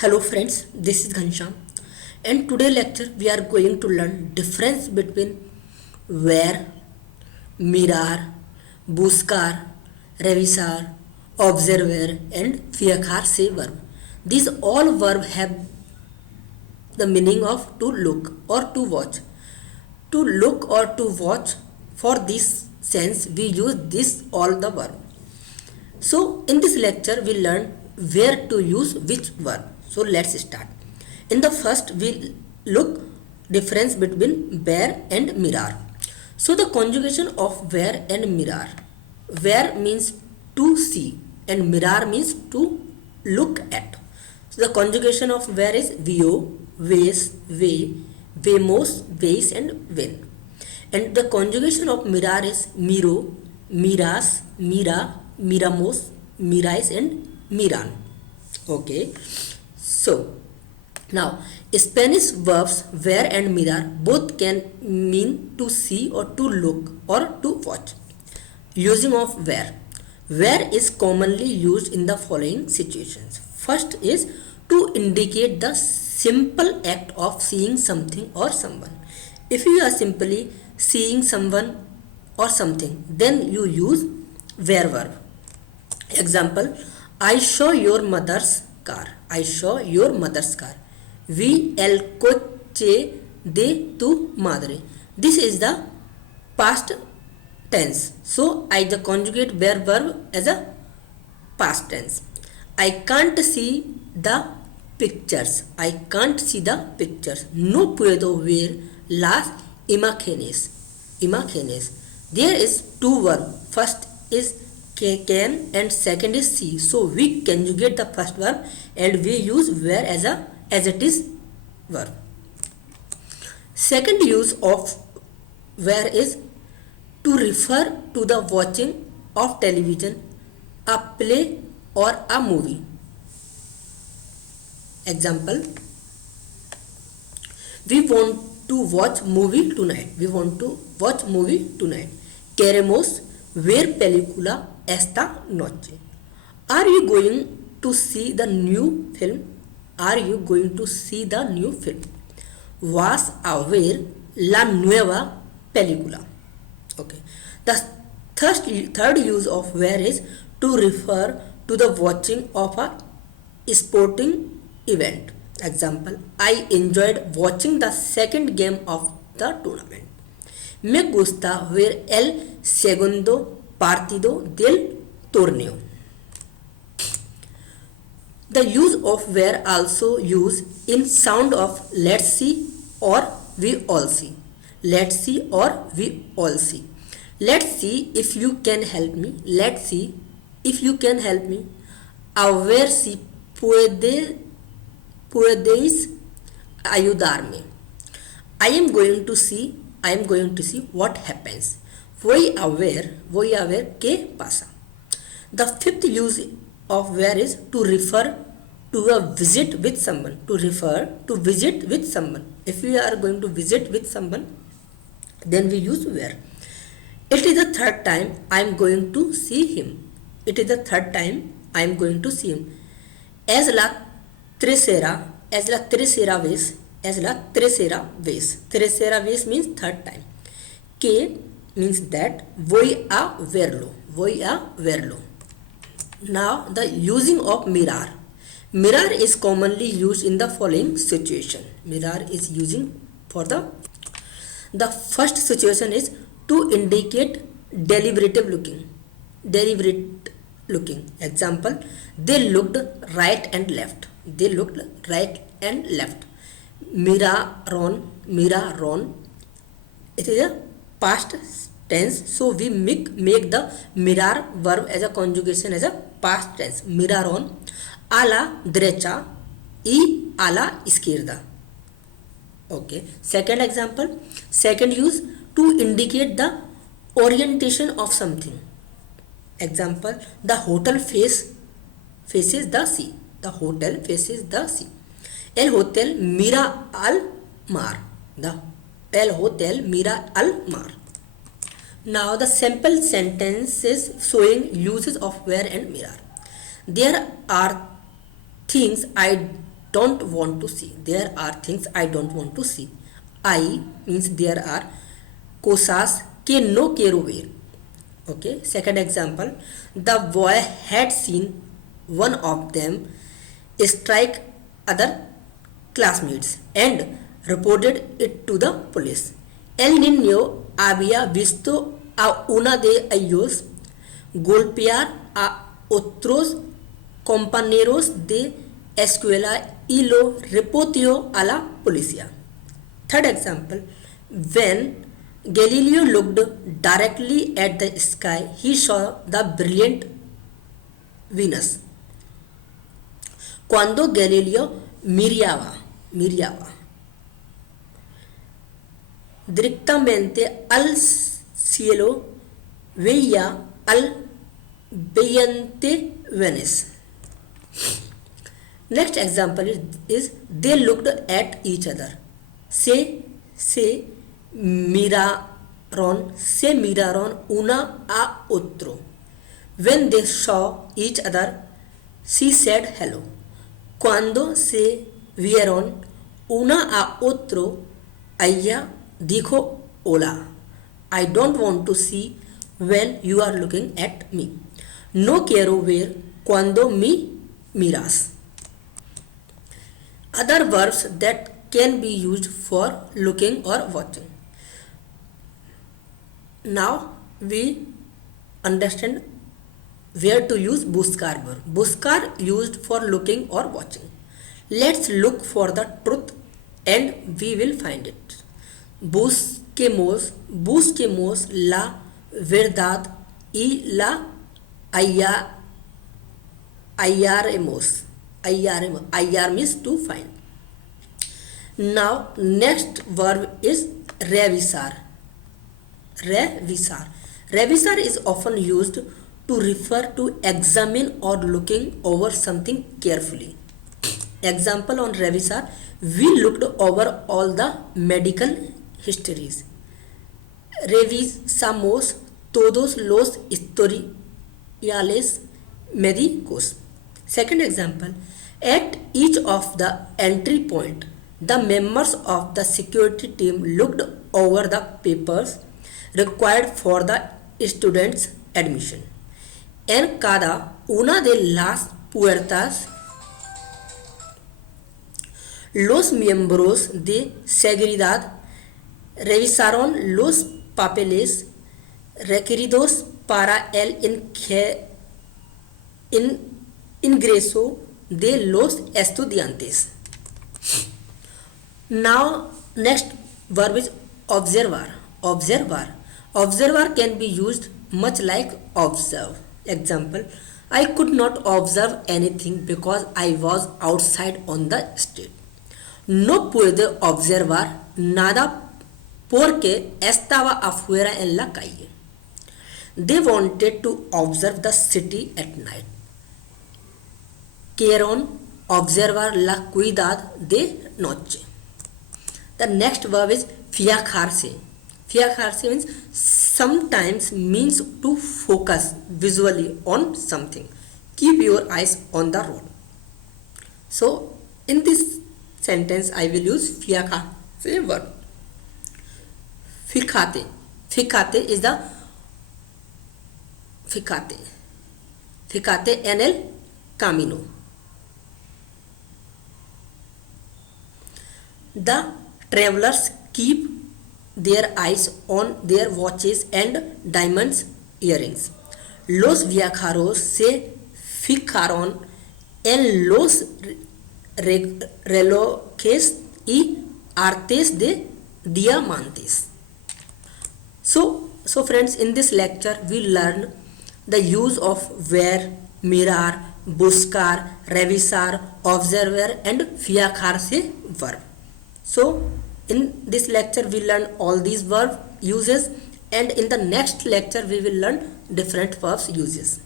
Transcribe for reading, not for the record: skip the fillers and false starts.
Hello friends, this is Ghanshyam and today lecture we are going to learn difference between where, mirar, buskar, revisar, observer and fiakhar se verb. These all verb have the meaning of to look or to watch. To look or to watch, for this sense we use this all the verb. So in this lecture we learn where to use which verb. So let's start. In the first we look difference between where and mirar. So the conjugation of where and mirar. Where means to see and mirar means to look at. So the conjugation of where is veo, ways, way, vemos, ways and when. And the conjugation of mirar is miro, miras, mira, miramos, mirais and miran. Okay, so now Spanish verbs where and mirar both can mean to see or to look or to watch. Using of where is commonly used in the following situations. First is to indicate the simple act of seeing something or someone. If you are simply seeing someone or something, then you use where verb. Example, I saw your mother's car. I saw your mother's car. Vi el coche de tu madre. This is the past tense. So I the conjugate where verb as a past tense. I can't see the pictures. I can't see the pictures. No puedo ver las imágenes. Imágenes. There is two verb. First is can and second is see. So we conjugate the first verb and we use where as it is verb. Second use of where is to refer to the watching of television, a play or a movie. Example, we want to watch movie tonight. We want to watch movie tonight. Queremos ver película esta noche. Are you going to see the new film? Are you going to see the new film? Vas a ver la nueva película. Okay. The third use of where is to refer to the watching of a sporting event. Example, I enjoyed watching the second game of the tournament. Me gusta ver el segundo partido del torneo. The use of where also used in sound of let's see or we all see. Let's see or we all see. Let's see if you can help me. Let's see if you can help me. A ver si puedes ayudarme. I am going to see what happens. Voy a ver qué pasa. The fifth use of where is to refer to a visit with someone. To refer to visit with someone. If we are going to visit with someone, then we use where. It is the third time I am going to see him. It is the third time I am going to see him. Es la tercera vez. Tercera vez means third time. Que means that. Voy a verlo. Now the using of mirar. Mirar is commonly used in the following situation. Mirar is using for the first situation is to indicate deliberate looking. Example, they looked right and left. Miraron. It is a past tense, so we make the mirar verb as a conjugation as a past tense. Miraron a la derecha y a la izquierda. Okay. Second example, second use to indicate the orientation of something. Example, the hotel faces the sea. The hotel faces the sea. El hotel mira al mar. El hotel mira al mar. Now the sample sentences showing uses of where and mirar. There are things I don't want to see. There are things I don't want to see. I means there are cosas que no quiero ver. Okay, second example, the boy had seen one of them strike other classmates and reported it to the police. El niño había visto a una de ellos golpear a otros compañeros de escuela y lo reportó a la policía. Third example, when Galileo looked directly at the sky, he saw the brilliant Venus. Cuando Galileo miraba directamente al cielo, veía al brillante Venus. Next example is they looked at each other. Se miraron una a otro. When they saw each other, she said hello. Cuando se vieron una a otro, ella dijo hola. I don't want to see when you are looking at me. No quiero ver cuando me miras. Other verbs that can be used for looking or watching. Now we understand where to use buscar verb. Buscar used for looking or watching. Let's look for the truth and we will find it. Busquemos la verdad y la hallaremos. Hallar means to find. Now next verb is revisar. Revisar is often used to refer to examine or looking over something carefully. Example on revisar, we looked over all the medical histories. Revisamos todos los historiales médicos. Second example, at each of the entry point, the members of the security team looked over the papers required for the students' admission. En cada una de las puertas, los miembros de seguridad revisaron los papeles requeridos para el ingreso de los estudiantes. Now next verb is observar. Observer can be used much like observe. Example, I could not observe anything because I was outside on the street. No pude observar nada porque estaba afuera en la calle. They wanted to observe the city at night. Quieren observar la ciudad de noche. The next verb is fijarse. Fijarse means sometimes means to focus visually on something. Keep your eyes on the road. So in this sentence I will use fijarse verb. Fíjate. Fíjate is the Fíjate en el camino. The travelers keep their eyes on their watches and diamonds earrings. Los viajeros se fijaron en los relojes y artes de diamantes. So friends, in this lecture we learned the use of ver, mirar, buscar, revisar, observer and fijarse verb. So in this lecture we learn all these verb uses, and in the next lecture we will learn different verbs uses.